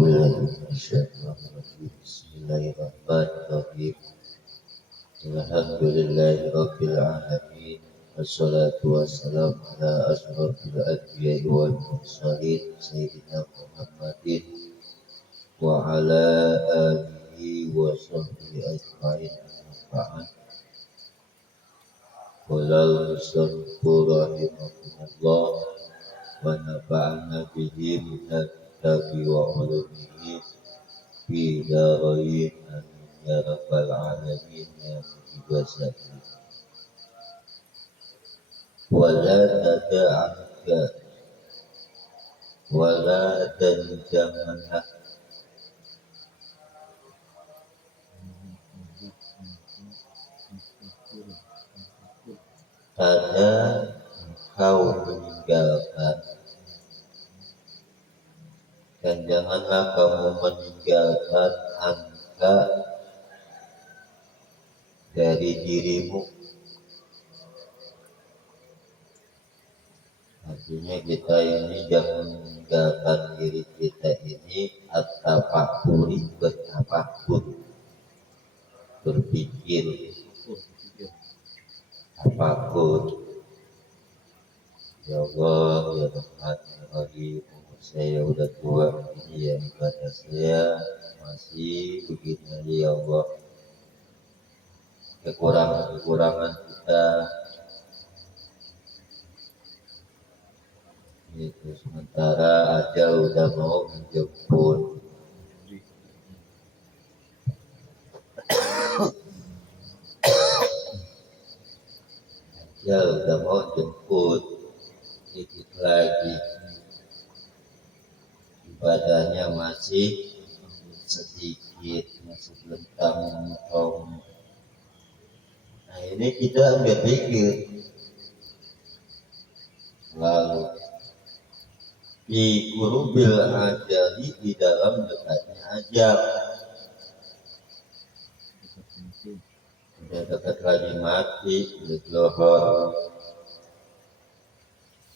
Bismillahirrahmanirrahim. Alhamdulillahirabbil alamin. Wassalatu wassalamu ala asyrofil anbiya'i wal mursalin sayyidina Muhammadin wa ala alihi wa sahbihi ajma'in. Ba'd. Qala al-musannifu rahimahullah wa nafa'ana bihi minal kitabi wa ulumihi fi darain amin ya rabbal alamin ya mujibas sakin. Wala tada'anka wala tanjamanah pada engkau meninggalkan, dan janganlah kamu meninggalkan angka dari dirimu. Artinya kita ini jangan meninggalkan diri kita ini at-tafakkuri, bertafakkur, berpikir, tafakur. Ya Allah, ya Rahman, ya Rahim, saya udah tua ini ya, ibadah saya masih begini ya Allah. Kekurangan kita itu sementara aja udah mau menjemput. Ya udah mau jemput, dikit lagi ibadahnya masih sedikit, masih belum tamu. Nah ini kita ambil pikir, lalu di kurubil ajali, di dalam dekatnya ajal, udah dekat lagi mati, udah lohor.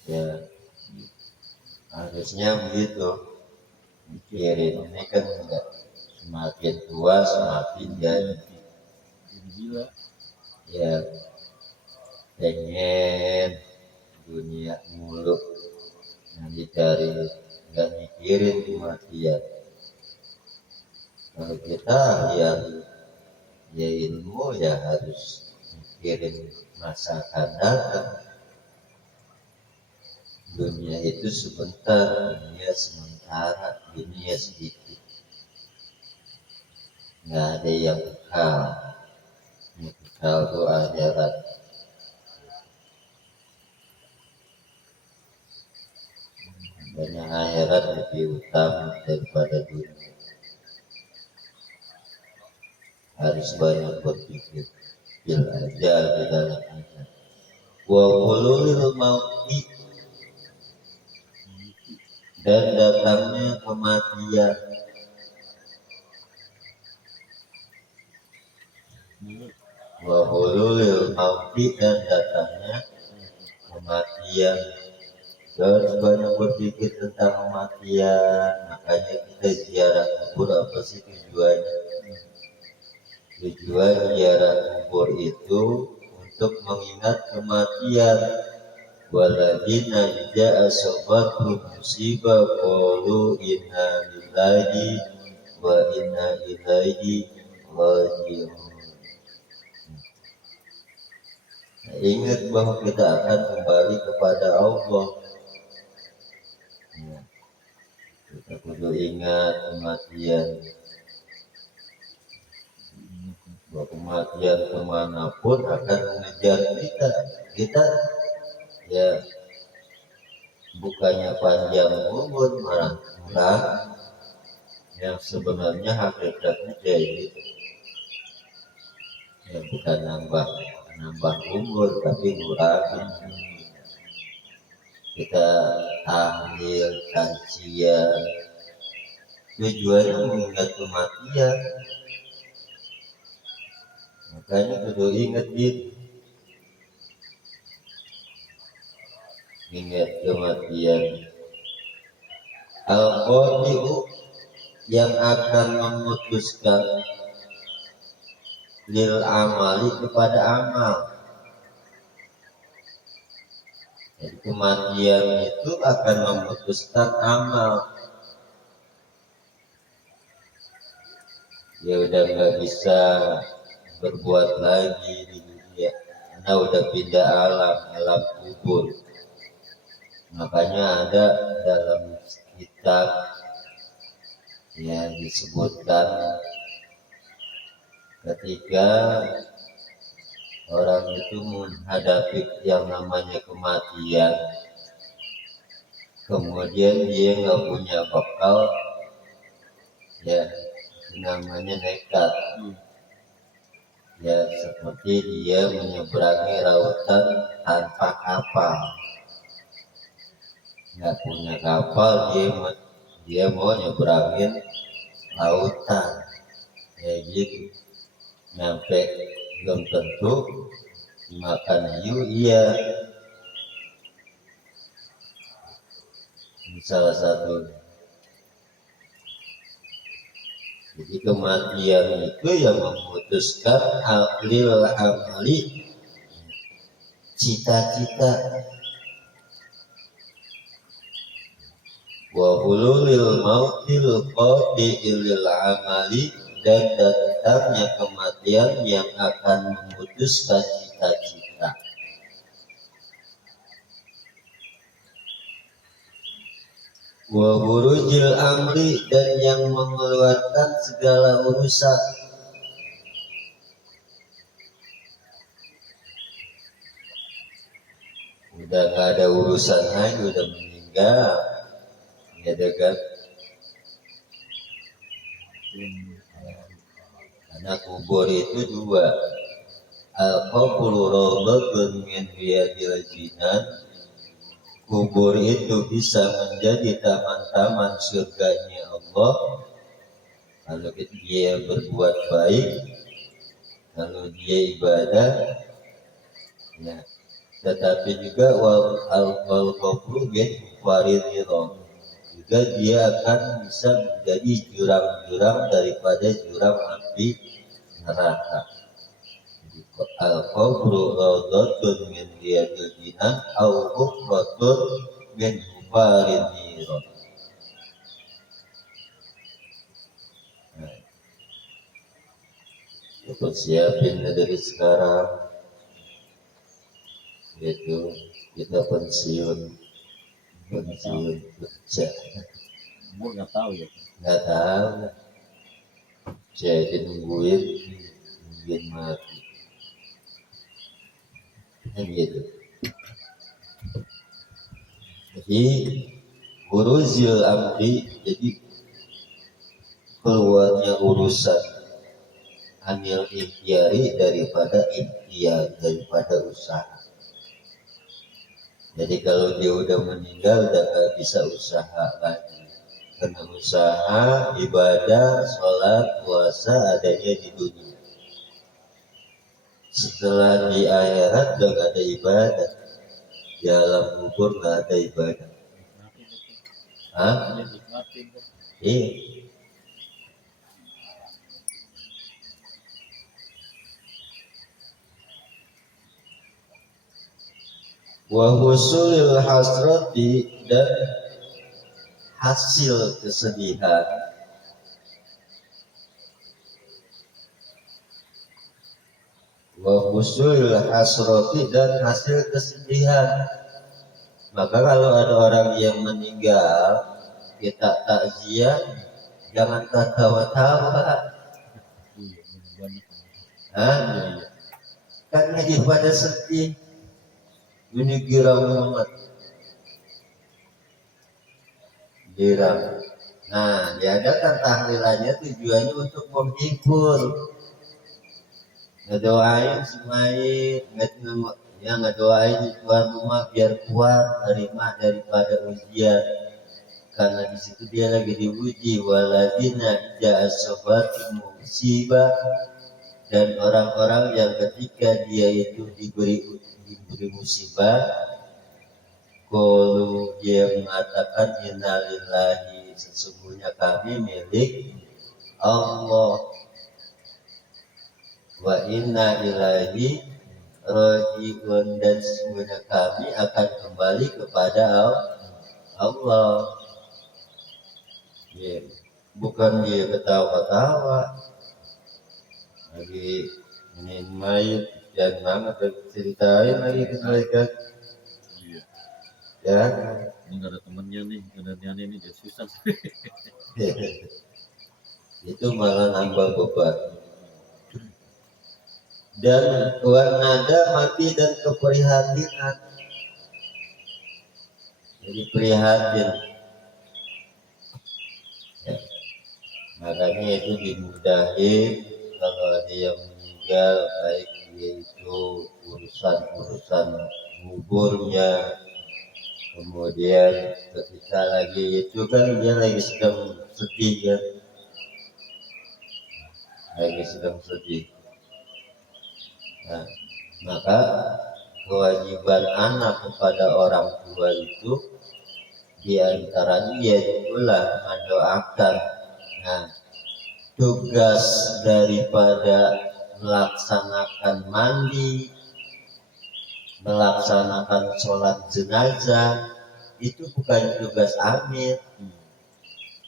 Ya harusnya begitu mikirin, ini kan enggak, semakin tua semakin jadi gila ya, pengen dunia mulu yang dicari, nggak mikirin kematian. Kalau kita yang ya ilmu ya harus mikirin masa akan datang. Dunia itu sebentar, dunia sementara, dunia sedikit, nggak ada yang kekal. Yang kekal itu akhirat. Banyak akhirat lebih utama daripada dunia. Harus banyak berpikir, bil ajal di dalam ajal. Wa hululil mauti, dan datangnya kematian. Wa hululil mauti, dan datangnya kematian. Harus banyak berpikir tentang kematian. Makanya kita ziarah kubur. Apa sih tujuannya? Tujuan ziarah kubur itu untuk mengingat kematian. Waladina idza asabathum musibah qalu inna lillahi wa inna ilaihi raji'un. Nah, ingat bahwa kita akan kembali kepada Allah. Nah, kita perlu ingat kematian. Bahwa kematian kemanapun akan mengejar kita. Kita ya bukannya panjang umur, malah kurang. Yang sebenarnya hakikatnya kayak gitu. Ya bukan nambah umur, tapi kurang. Kita ambil kajian, tujuannya mengingat kematian. Makanya kudu ingat gitu, ingat kematian. Al-Qadi'u, yang akan memutuskan lil amali kepada amal. Jadi kematian itu akan memutuskan amal. Dia udah nggak bisa berbuat lagi di dunia karena udah pindah alam kubur. Makanya ada dalam kitab yang disebutkan ketika orang itu menghadapi yang namanya kematian, kemudian dia nggak punya bekal, ya namanya nekat. Ya seperti dia menyeberangi lautan tanpa kapal, nggak punya kapal, dia mau nyeberangin lautan, kayak gitu. Nyampe belum tentu makan hiu, iya. Ini salah satu. Jadi kematian itu yang memutuskan lil amali, cita-cita. Wa hululil mautil qadi'il amali, dan datangnya kematian yang akan memutuskan cita-cita. Wa hurujil amri, dan yang mengeluarkan segala urusan. Udah gak ada urusan lagi, udah meninggal, ya dekat. Karena kubur itu dua, al-qabru rawdatun min riyadil jinan. Kubur itu bisa menjadi taman-taman surganya Allah kalau dia berbuat baik, kalau dia ibadah, ya. Tetapi juga wal qabru bin waridhon, juga dia akan bisa menjadi jurang-jurang daripada jurang api neraka. Al-qabru rawdatun min riyadil jinan au hufratun min hufarin niran. Persiapin dari sekarang, itu kita pensiun kerja. Kamu nggak tahu ya? Nggak tahu, jadi nungguin mati, kan gitu. Jadi uruzil amri, jadi keluarnya urusan anil ikhtiari daripada ikhtiar, daripada usaha. Jadi kalau dia udah meninggal udah gak bisa usaha lagi, karena usaha, ibadah, sholat, puasa adanya di dunia. Setelah di akhirat udah gak ada ibadah, di alam kubur gak ada ibadah. Hah? Iya. Wa husulil hasrati, dan hasil kesedihan. Wa husulil hasrati, dan hasil kesedihan. Maka kalau ada orang yang meninggal, kita takziah, jangan ketawa-tawa. Kan lagi pada sedih, ini girang banget, girang. Nah, diadakan tahlilannya tujuannya untuk menghibur, ngedoain si mayit, ngedoain tuan rumah biar kuat terima daripada ujian, karena di situ dia lagi diuji. Waladina idza asabatu musibah, dan orang-orang yang ketika dia itu diberi musibah, qalu, dia mengatakan innalillahi sesungguhnya kami milik Allah. Wa inna ilaihi raji'un, dan sesungguhnya kami akan kembali kepada Allah. Ya, bukan dia ketawa-ketawa lagi ini mayat dan banget ceritain lagi ke mereka. Iya. Ya, Ini nggak ada temennya nih, nggak ada nyanyi nih, jadi susah. itu malah nambah beban. Dan nada mati dan keprihatinan. Jadi prihatin. Ya. Makanya itu dimudahin kalau ada yang meninggal, baik yaitu urusan-urusan kuburnya, kemudian ketika lagi itu kan dia lagi sedang sedih kan, lagi sedang sedih. Nah, maka kewajiban anak kepada orang tua itu diantaranya yaitulah mendoakan. Nah, tugas daripada melaksanakan mandi, melaksanakan sholat jenazah itu bukan tugas amir,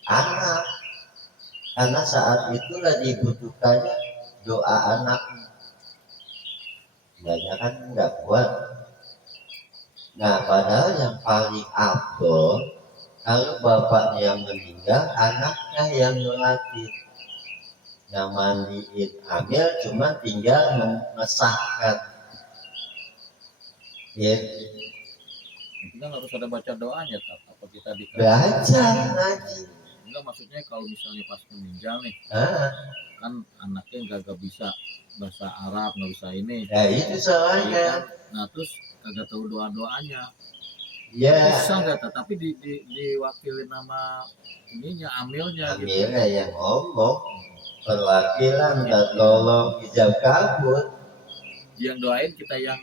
anak, karena saat itulah dibutuhkannya doa anak. Banyak kan nggak kuat. Nah, padahal yang paling afdol kalau bapaknya yang meninggal, anaknya yang ngelatih. Yang mandiin amil cuma tinggal mengesahkan. Ya, Itu kan harus ada baca doanya, tak? Apa kita dikasih? belajar ngaji. Enggak, maksudnya kalau misalnya pas meninggal nih, Ah, kan anaknya nggak bisa bahasa Arab, nggak bisa ini. ya itu Iya salahnya. kan? Nah terus kagak tahu doa-doanya. Ya, Bisa nggak? Tapi diwakilin nama ininya, amilnya gitu. amilnya yang ngomong, perwakilan tak tolong ijab kabul. Yang doain kita yang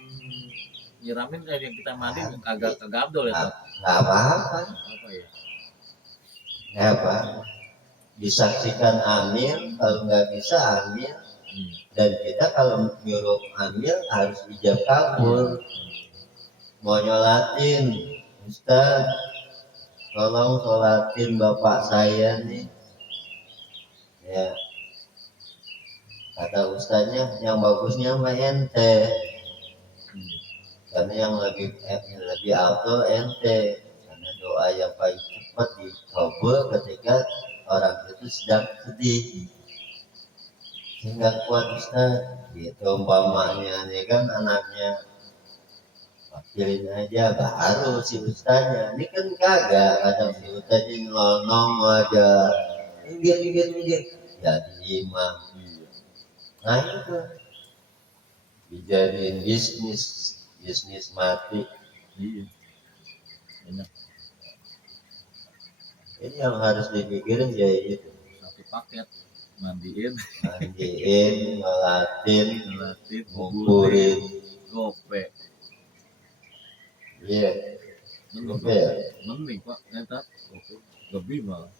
nyiramin, kayak yang kita mandi kagak abdol ya, tak? Nggak apa-apa. Apa ya? Ya apa? Disaksikan amil, kalau nggak bisa amil. Dan kita kalau nyuruh amil harus ijab kabul. Mau nyolatin, Ustaz, tolong sholatin bapak saya nih. Ya, kata ustaznya yang bagusnya mah ente, karena yang lebih afdol ente, karena doa yang paling cepat dikabul ketika orang itu sedang sedih. Sehingga kuat Ustaz, gitu umpamanya nih kan anaknya wakilin aja baru si ustaznya. Ini kan kagak, kadang si ustaznya nyelonong aja, minggir jadi imam. Nah itu dijadiin bisnis mati. Iya. Enak. Ini yang harus dipikirin ya itu, Satu paket, mandiin, ngelatin, nguburin, nguburin. gope. Iya. Mending Gope ya? Mending pak, neta, gope lebih malah.